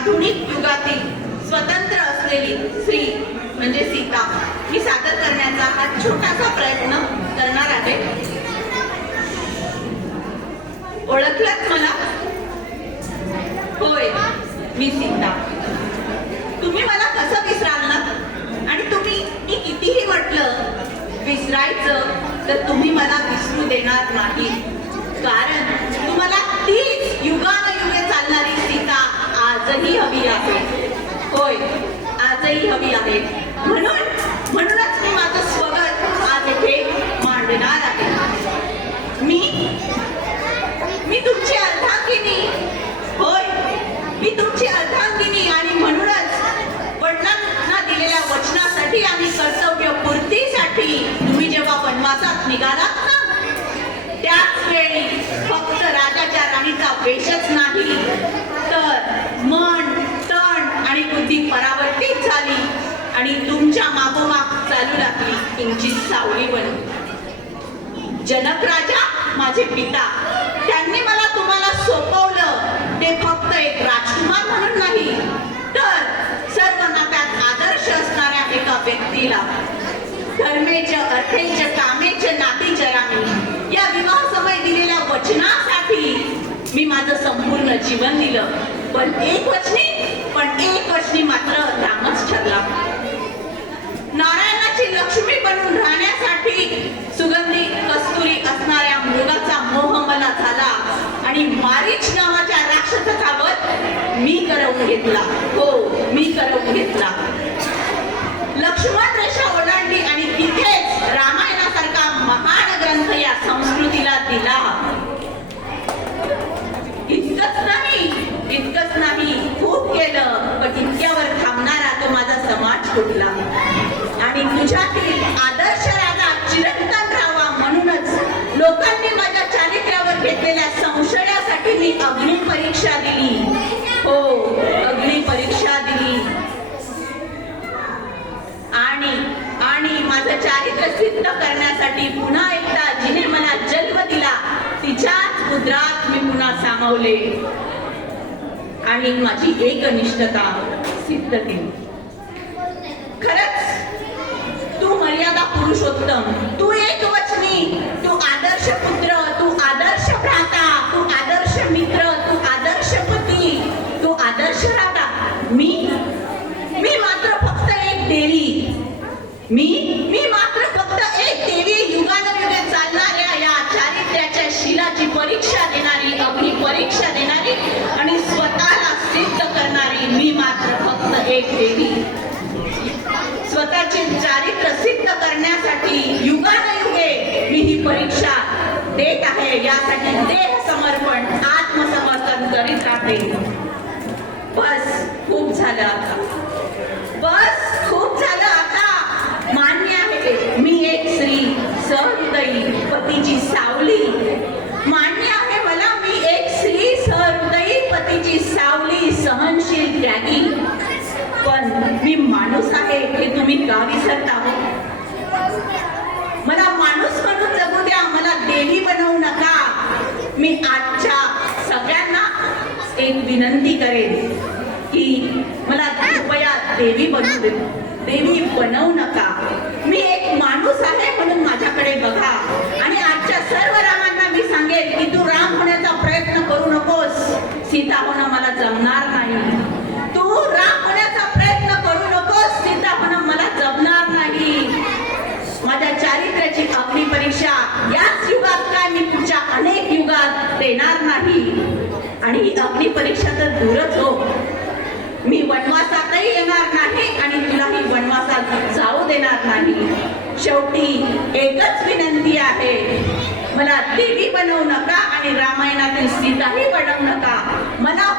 आधुनिक युगातील स्वतंत्र असलेली स्त्री म्हणजे सीता. मी सादर करण्याचा हा छोटासा प्रयत्न करणार आहे. ओळखलत मला? होय मी सीता. तुम्ही मला कसं विसराल ना? आणि तुम्ही मी कितीही म्हटलं विसरायचं तर तुम्ही मला विसरू देणार नाही कारण तुम्हाला तीच युगानुयुगे चालणारी सीता आजही हवी आहे होय आजही हवी आहे. म्हणून म्हणूनच मी माझं स्वगत आज इथे मांडणार आहे. मी मी तुमची अर्धांगिनी. होय मी तुमची अर्धांगिनी आणि म्हणूनच वडिलांना दिलेल्या वचनासाठी आणि कर्तव्य पूर्तीसाठी तुम्ही जेव्हा वनवासात निघालात ना त्याच वेळी फक्त राजाच्या राणीचा वेशच नाही तर मन तण आणि बुद्धी परावर्तित झाली आणि तुमच्या मागोमाग चालू लागली तुमची सावली बनून जनक राजा माझे पिता. त्यांनी मला तुम्हाला सोपवलं. ते फक्त एक राजकुमार म्हणून नाही तर सर्व नात्यात आदर्श असणाऱ्या एका व्यक्तीला. धर्मेच अर्थेच कामेच नातीच राणी या विवाह समय दिलेल्या वचनासाठी मी माझं संपूर्ण जीवन दिलं. पण एक वचनी पण एक वचनी मात्र रामच ठरला. नारायणाची लक्ष्मी बनून घेतलेल्या संशयासाठी मी अग्निपरीक्षा दिली. हो अग्निपरीक्षा दिली. आणि आणि माझं चारित्र्य सिद्ध करण्यासाठी पुन्हा एकदा जिने मला जन्म दिला तिच्याच मुद्रात मी पुन्हा सामावले. आणि माझी एकनिष्ठता सिद्ध केली. खरंच तू मर्यादा पुरुषोत्तम. तू एक वचनी. तू आदर्श देवी मी मी मात्र फक्त एक देवी युगानुयुगे चालणाऱ्या या चारित्र्याच्या शिलाची परीक्षा देणारी अग्नी परीक्षा देणारी आणि स्वतःला सिद्ध करणारी मी मात्र फक्त एक देवी स्वतःचे चारित्र्य सिद्ध करण्यासाठी युगानुयुगे मी ही परीक्षा देत आहे. यासाठी देह समर्पण आत्मसमर्पण करीत राहते बस खूप झालं आता. बस खूप झालं आता मान्य आहे मी एक स्त्री सहृदयी पतीची सावली मान्य आहे मला मी एक स्त्री तिची सावली सहनशील त्यागी. पण मी माणूस आहे हे तुम्ही का विसरता? मला माणूस म्हणून जगू द्या मला देवी बनवू नका. मी आजच्या सगळ्यांना एक विनंती करेन की मला कृपया देवी बनवू दे. देवी बनवू नका मी एक माणूस आहे म्हणून माझ्याकडे बघा आणि आजच्या सर्व रामांना मी सांगेन की तू राम होण्याचा प्रयत्न करू नकोस सीता होणं मला जमणार नाही तू राम होण्याचा प्रयत्न करू नकोस सीता होणं मला जमणार नाही माझ्या चारित्र्याची अग्नी परीक्षा याच युगात काय मी पुढच्या अनेक युगात नाही. आणि ही अग्नी परीक्षा तर दूरच हो. मी वनवासातही येणार नाही आणि तुलाही वनवासात जाऊ देणार नाही. शेवटी एकच विनंती आहे. मला देवी बनवू नका आणि रामायणातील सीताही बनवू नका. मला